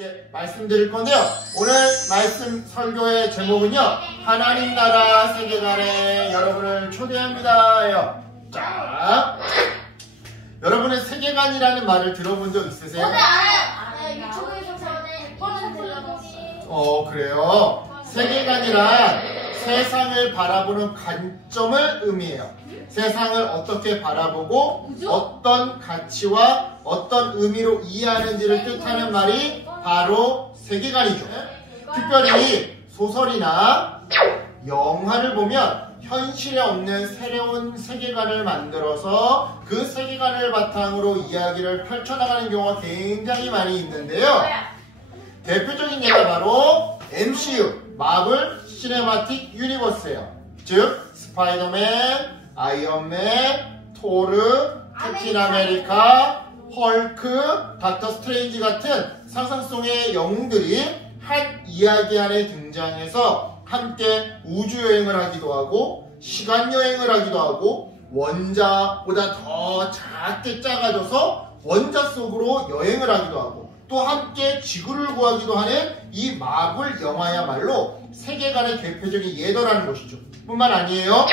이제 말씀드릴 건데요. 오늘 말씀 설교의 제목은요, 하나님 나라 세계관에 여러분을 초대합니다예요. 자, 여러분의 세계관이라는 말을 들어본 적 있으세요? 알아요. 유튜브에서 전에 100% 들려줬어요. 그래요. 세계관이란 세상을 바라보는 관점을 의미해요. 세상을 어떻게 바라보고 어떤 가치와 어떤 의미로 이해하는지를 뜻하는 말이 바로 세계관이죠. 특별히 소설이나 영화를 보면 현실에 없는 새로운 세계관을 만들어서 그 세계관을 바탕으로 이야기를 펼쳐나가는 경우가 굉장히 많이 있는데요. 대표적인 예가 바로 MCU, 마블 시네마틱 유니버스예요. 즉 스파이더맨, 아이언맨, 토르, 캡틴 아메리카, 헐크, 닥터 스트레인지 같은 상상 속의 영웅들이 한 이야기 안에 등장해서 함께 우주여행을 하기도 하고 시간여행을 하기도 하고 원자보다 더 작게 작아져서 원자 속으로 여행을 하기도 하고 또 함께 지구를 구하기도 하는 이 마블 영화야말로 세계관의 대표적인 예더라는 것이죠. 뿐만 아니에요.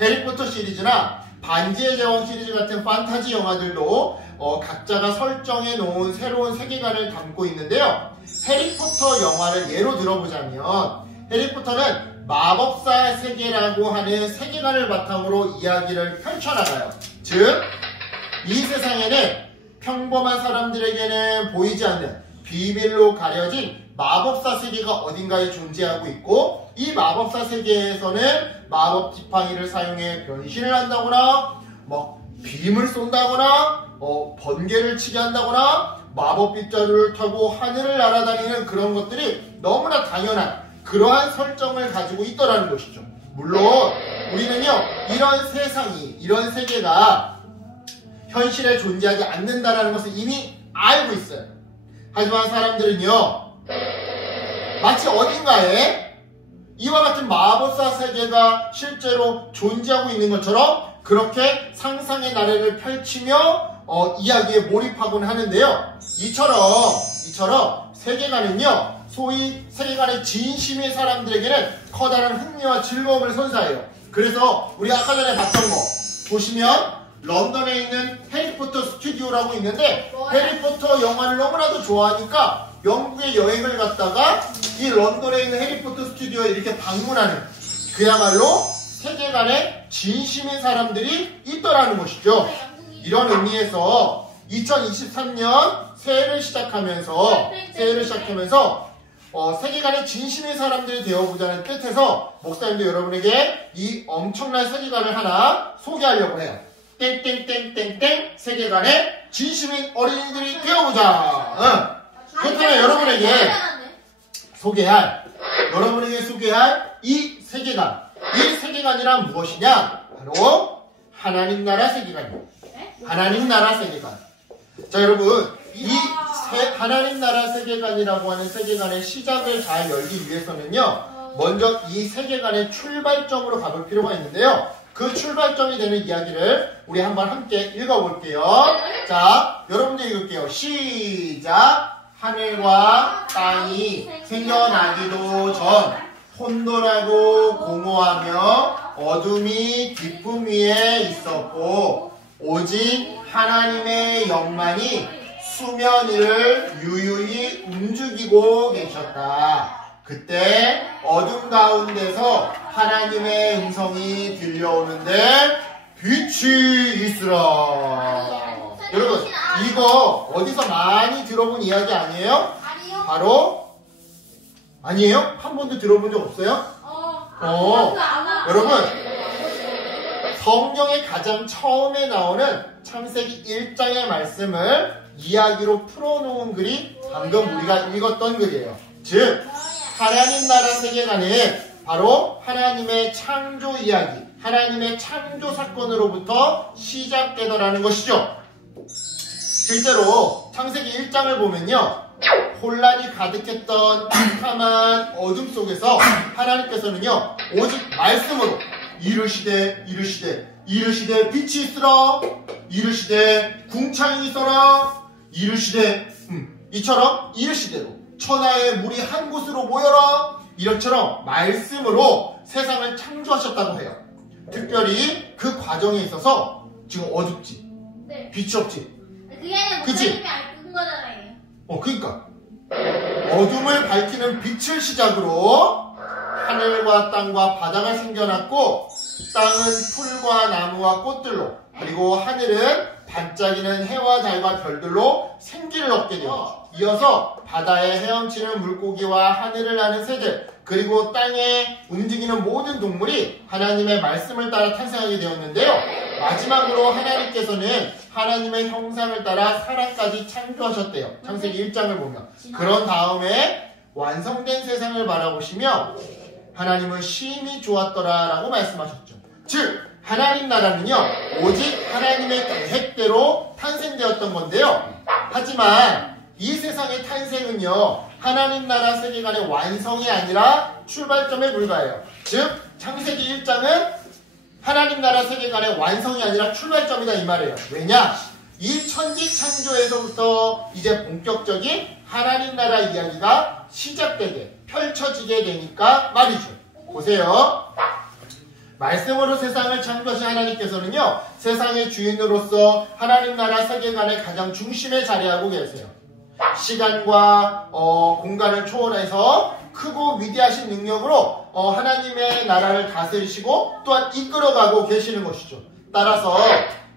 해리포터 시리즈나 반지의 제왕 시리즈 같은 판타지 영화들도 각자가 설정해 놓은 새로운 세계관을 담고 있는데요. 해리포터 영화를 예로 들어보자면 해리포터는 마법사 세계라고 하는 세계관을 바탕으로 이야기를 펼쳐나가요. 즉, 이 세상에는 평범한 사람들에게는 보이지 않는 비밀로 가려진 마법사 세계가 어딘가에 존재하고 있고 이 마법사 세계에서는 마법 지팡이를 사용해 변신을 한다거나 빔을 쏜다거나 번개를 치게 한다거나 마법 빗자루를 타고 하늘을 날아다니는 그런 것들이 너무나 당연한 그러한 설정을 가지고 있더라는 것이죠. 물론 우리는요, 이런 세상이, 이런 세계가 현실에 존재하지 않는다는 것을 이미 알고 있어요. 하지만 사람들은요, 마치 어딘가에 이와 같은 마법사 세계가 실제로 존재하고 있는 것처럼 그렇게 상상의 나래를 펼치며 이야기에 몰입하곤 하는데요. 이처럼 세계관은요, 소위 세계관의 진심인 사람들에게는 커다란 흥미와 즐거움을 선사해요. 그래서 우리 아까 전에 봤던 거 보시면 런던에 있는 해리포터 스튜디오라고 있는데 해리포터 영화를 너무나도 좋아하니까 영국에 여행을 갔다가 이 런던에 있는 해리포터 스튜디오에 이렇게 방문하는 그야말로 세계관의 진심인 사람들이 있더라는 것이죠. 이런 의미에서 2023년 새해를 시작하면서 세계관의 진심인 사람들이 되어보자는 뜻에서 목사님도 여러분에게 이 엄청난 세계관을 하나 소개하려고 해요. 땡땡땡땡땡 세계관의 진심인 어린이들이 되어보자. 그렇다면 여러분에게 소개할 이 세계관이란 무엇이냐? 바로 하나님 나라 세계관이에요. 하나님 나라 세계관. 자, 여러분, 이 하나님 나라 세계관이라고 하는 세계관의 시작을 잘 열기 위해서는요, 먼저 이 세계관의 출발점으로 가볼 필요가 있는데요. 그 출발점이 되는 이야기를 우리 한번 함께 읽어볼게요. 자, 여러분들 읽을게요. 시작! 하늘과 땅이 생겨나기도 전 혼돈하고 공허하며 어둠이 깊음 위에 있었고 오직 하나님의 영만이 수면 위를 유유히 움직이고 계셨다. 그때 어둠 가운데서 하나님의 음성이 들려오는데 빛이 있으라. 여러분, 이거 어디서 많이 들어본 이야기 아니에요? 바로 아니에요? 한 번도 들어본 적 없어요? 여러분, 성경의 가장 처음에 나오는 창세기 1장의 말씀을 이야기로 풀어놓은 글이 방금 우리가 읽었던 글이에요. 즉, 하나님 나라 세계관은 바로 하나님의 창조 이야기, 하나님의 창조 사건으로부터 시작되더라는 것이죠. 실제로 창세기 1장을 보면요, 혼란이 가득했던 캄캄한 어둠 속에서 하나님께서는요, 오직 말씀으로 이르시되 빛이 있으라, 이르시되 궁창이 있어라, 이르시되 이처럼 이르시대로 천하의 물이 한 곳으로 모여라. 이것처럼 말씀으로 세상을 창조하셨다고 해요. 특별히 그 과정에 있어서 지금 어둡지? 네. 빛이 없지? 그게 아니라 그치? 목사님이 안 끄는 거잖아요. 그러니까 어둠을 밝히는 빛을 시작으로 하늘과 땅과 바다가 생겨났고, 땅은 풀과 나무와 꽃들로, 그리고 하늘은 반짝이는 해와 달과 별들로 생기를 얻게 되었죠. 이어서 바다에 헤엄치는 물고기와 하늘을 나는 새들, 그리고 땅에 움직이는 모든 동물이 하나님의 말씀을 따라 탄생하게 되었는데요. 마지막으로 하나님께서는 하나님의 형상을 따라 사람까지 창조하셨대요. 창세기 1장을 보면. 그런 다음에 완성된 세상을 바라보시며 하나님은 심히 좋았더라 라고 말씀하셨죠. 즉 하나님 나라는요 오직 하나님의 계획대로 탄생되었던 건데요. 하지만 이 세상의 탄생은요 하나님 나라 세계관의 완성이 아니라 출발점에 불과해요. 즉 창세기 1장은 하나님 나라 세계관의 완성이 아니라 출발점이다 이 말이에요. 왜냐? 이 천지 창조에서부터 이제 본격적인 하나님 나라 이야기가 시작되게 펼쳐지게 되니까 말이죠. 보세요. 말씀으로 세상을 창조하신 하나님께서는요 세상의 주인으로서 하나님 나라 세계관의 가장 중심에 자리하고 계세요. 시간과 공간을 초월해서 크고 위대하신 능력으로 하나님의 나라를 다스리시고 또한 이끌어가고 계시는 것이죠. 따라서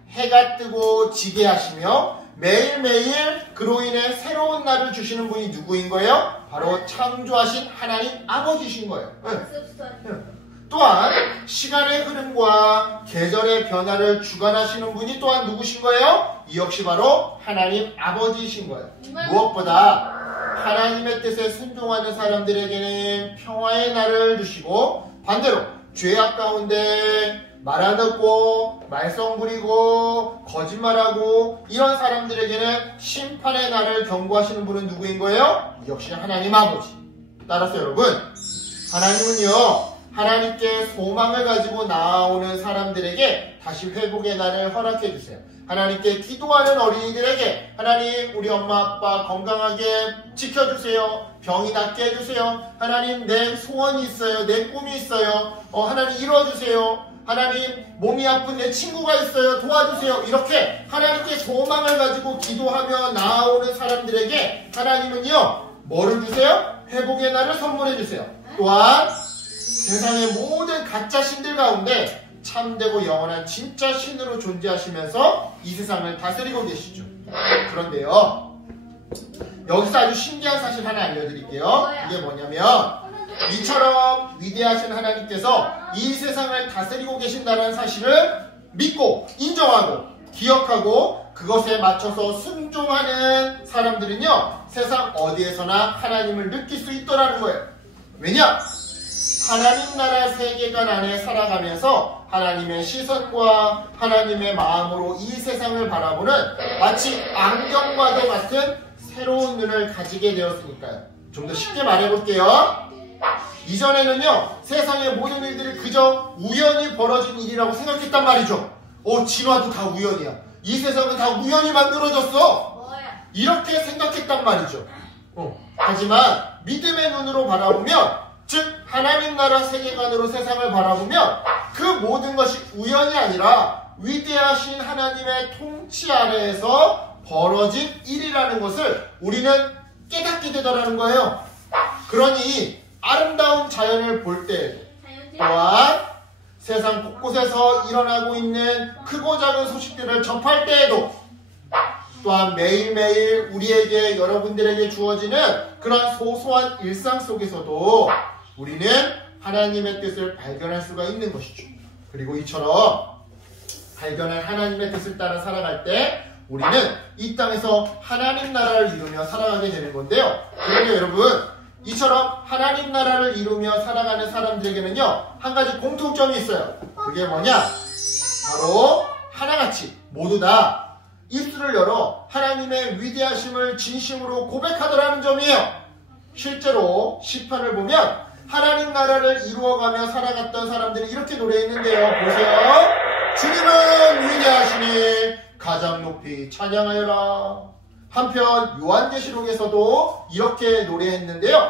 해가 뜨고 지게 하시며 매일매일 그로 인해 새로운 날을 주시는 분이 누구인 거예요? 바로 창조하신 하나님 아버지신 거예요. 또한 시간의 흐름과 계절의 변화를 주관하시는 분이 또한 누구신 거예요? 이 역시 바로 하나님 아버지이신 거예요. 무엇보다 하나님의 뜻에 순종하는 사람들에게는 평화의 날을 주시고, 반대로 죄악 가운데 말 안 듣고 말썽 부리고 거짓말하고 이런 사람들에게는 심판의 날을 경고하시는 분은 누구인 거예요? 역시 하나님 아버지. 따라서 여러분, 하나님은요 하나님께 소망을 가지고 나아오는 사람들에게 다시 회복의 날을 허락해 주세요. 하나님께 기도하는 어린이들에게 하나님 우리 엄마 아빠 건강하게 지켜주세요. 병이 낫게 해주세요. 하나님 내 소원이 있어요. 내 꿈이 있어요. 하나님 이루어주세요. 하나님 몸이 아픈 내 친구가 있어요. 도와주세요. 이렇게 하나님께 소망을 가지고 기도하며 나아오는 사람들에게 하나님은요 뭐를 주세요? 회복의 날을 선물해 주세요. 또한 세상의 모든 가짜 신들 가운데 참되고 영원한 진짜 신으로 존재하시면서 이 세상을 다스리고 계시죠. 그런데요 여기서 아주 신기한 사실 하나 알려드릴게요. 이게 뭐냐면 이처럼 위대하신 하나님께서 이 세상을 다스리고 계신다는 사실을 믿고 인정하고 기억하고 그것에 맞춰서 순종하는 사람들은요 세상 어디에서나 하나님을 느낄 수 있더라는 거예요. 왜냐? 하나님 나라 세계관 안에 살아가면서 하나님의 시선과 하나님의 마음으로 이 세상을 바라보는 마치 안경과도 같은 새로운 눈을 가지게 되었으니까요. 좀 더 쉽게 말해볼게요. 이전에는요 세상의 모든 일들이 그저 우연히 벌어진 일이라고 생각했단 말이죠. 진화도 다 우연이야. 이 세상은 다 우연히 만들어졌어. 이렇게 생각했단 말이죠. 하지만 믿음의 눈으로 바라보면, 즉 하나님 나라 세계관으로 세상을 바라보면 그 모든 것이 우연이 아니라 위대하신 하나님의 통치 아래에서 벌어진 일이라는 것을 우리는 깨닫게 되더라는 거예요. 그러니 아름다운 자연을 볼 때에도, 또한 세상 곳곳에서 일어나고 있는 크고 작은 소식들을 접할 때에도, 또한 매일매일 우리에게 여러분들에게 주어지는 그런 소소한 일상 속에서도 우리는 하나님의 뜻을 발견할 수가 있는 것이죠. 그리고 이처럼 발견한 하나님의 뜻을 따라 살아갈 때 우리는 이 땅에서 하나님 나라를 이루며 살아가게 되는 건데요. 그런데 여러분, 이처럼 하나님 나라를 이루며 살아가는 사람들에게는요 한 가지 공통점이 있어요. 그게 뭐냐? 바로 하나같이 모두 다 입술을 열어 하나님의 위대하심을 진심으로 고백하더라는 점이에요. 실제로 시편을 보면 하나님 나라를 이루어가며 살아갔던 사람들이 이렇게 노래했는데요. 보세요. 주님은 위대하시니 가장 높이 찬양하여라. 한편 요한계시록에서도 이렇게 노래했는데요.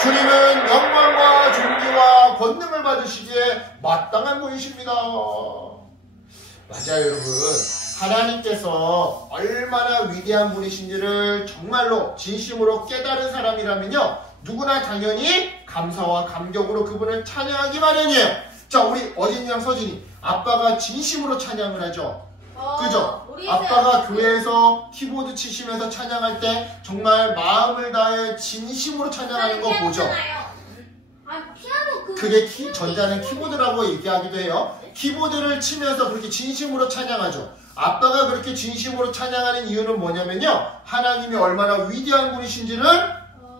주님은 영광과 존귀와 권능을 받으시기에 마땅한 분이십니다. 맞아요, 여러분. 하나님께서 얼마나 위대한 분이신지를 정말로 진심으로 깨달은 사람이라면요, 누구나 당연히 감사와 감격으로 그분을 찬양하기 마련이에요. 자, 우리 어진이랑 서진이 아빠가 진심으로 찬양을 하죠. 그죠? 아빠가 교회에서 키보드 치시면서 찬양할 때 정말 마음을 다해 진심으로 찬양하는 거 보죠. 그게 전자는 키보드라고 얘기하기도 해요. 키보드를 치면서 그렇게 진심으로 찬양하죠. 아빠가 그렇게 진심으로 찬양하는 이유는 뭐냐면요, 하나님이 얼마나 위대한 분이신지를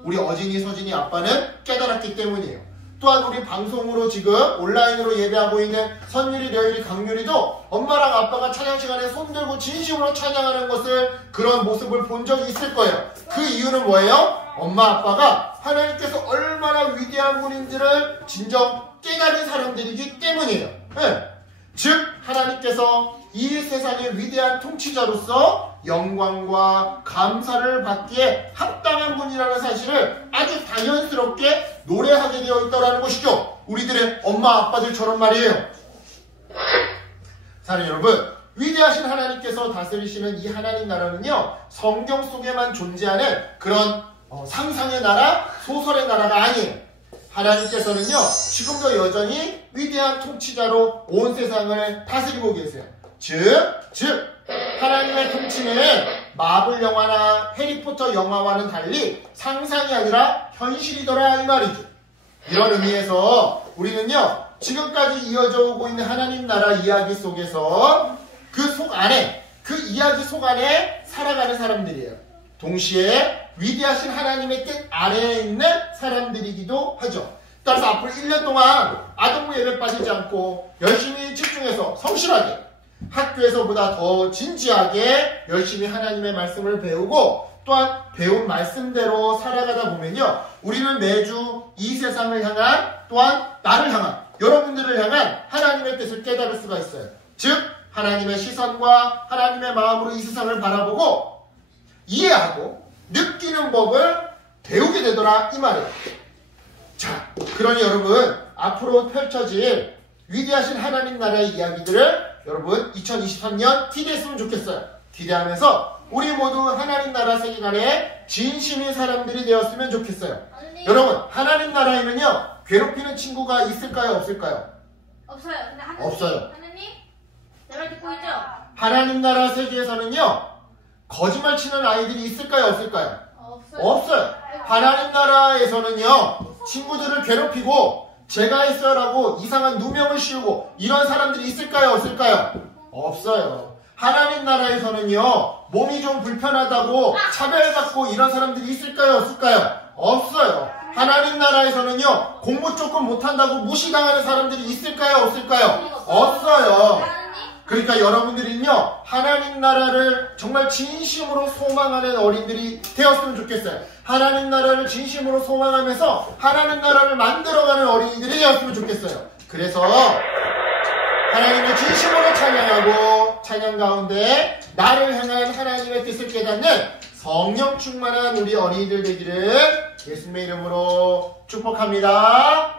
우리 어진이, 서진이 아빠는 깨달았기 때문이에요. 또한 우리 방송으로 지금 온라인으로 예배하고 있는 선율이, 려율이, 강율이도 엄마랑 아빠가 찬양 시간에 손들고 진심으로 찬양하는 것을, 그런 모습을 본 적이 있을 거예요. 그 이유는 뭐예요? 엄마 아빠가 하나님께서 얼마나 위대한 분인지를 진정 깨달은 사람들이기 때문이에요. 네. 즉 하나님께서 이 세상의 위대한 통치자로서 영광과 감사를 받기에 합당한 분이라는 사실을 아주 당연스럽게 노래하게 되어 있다는 것이죠. 우리들의 엄마 아빠들처럼 말이에요. 사랑하는 여러분, 위대하신 하나님께서 다스리시는 이 하나님 나라는요, 성경 속에만 존재하는 그런 상상의 나라, 소설의 나라가 아니에요. 하나님께서는요, 지금도 여전히 위대한 통치자로 온 세상을 다스리고 계세요. 즉 하나님의 통치는 마블 영화나 해리포터 영화와는 달리 상상이 아니라 현실이더라, 이 말이죠. 이런 의미에서 우리는요, 지금까지 이어져 오고 있는 하나님 나라 이야기 속에서 그 이야기 속 안에 살아가는 사람들이에요. 동시에 위대하신 하나님의 뜻 아래에 있는 사람들이기도 하죠. 따라서 앞으로 1년 동안 아동부 예배 빠지지 않고 열심히 집중해서 성실하게, 학교에서보다 더 진지하게 열심히 하나님의 말씀을 배우고, 또한 배운 말씀대로 살아가다 보면요, 우리는 매주 이 세상을 향한, 또한 나를 향한, 여러분들을 향한 하나님의 뜻을 깨달을 수가 있어요. 즉 하나님의 시선과 하나님의 마음으로 이 세상을 바라보고 이해하고 느끼는 법을 배우게 되더라, 이 말이에요. 자, 그러니 여러분, 앞으로 펼쳐질 위대하신 하나님 나라의 이야기들을 여러분 2023년 기대했으면 좋겠어요. 기대하면서 우리 모두 하나님 나라 세계관에 진심인 사람들이 되었으면 좋겠어요. 여러분, 하나님 나라에는요, 괴롭히는 친구가 있을까요, 없을까요? 없어요. 근데 하나님, 없어요. 하나님, 내 말 듣고 있죠? 하나님 나라 세계에서는요, 거짓말 치는 아이들이 있을까요, 없을까요? 없어요. 하나님 나라에서는요, 친구들을 괴롭히고 제가 했어요라고 이상한 누명을 씌우고 이런 사람들이 있을까요, 없을까요? 없어요. 하나님 나라에서는요, 몸이 좀 불편하다고 차별받고 이런 사람들이 있을까요, 없을까요? 없어요. 하나님 나라에서는요, 공부 조금 못한다고 무시당하는 사람들이 있을까요, 없을까요? 없어요. 그러니까 여러분들은요, 하나님 나라를 정말 진심으로 소망하는 어린들이 되었으면 좋겠어요. 하나님 나라를 진심으로 소망하면서 하나님 나라를 만들어가는 어린이들이 되었으면 좋겠어요. 그래서 하나님을 진심으로 찬양하고, 찬양 가운데 나를 향한 하나님의 뜻을 깨닫는 성령 충만한 우리 어린이들 되기를 예수님의 이름으로 축복합니다.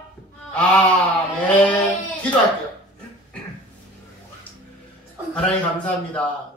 아멘. 기도할게요. 하나님 감사합니다.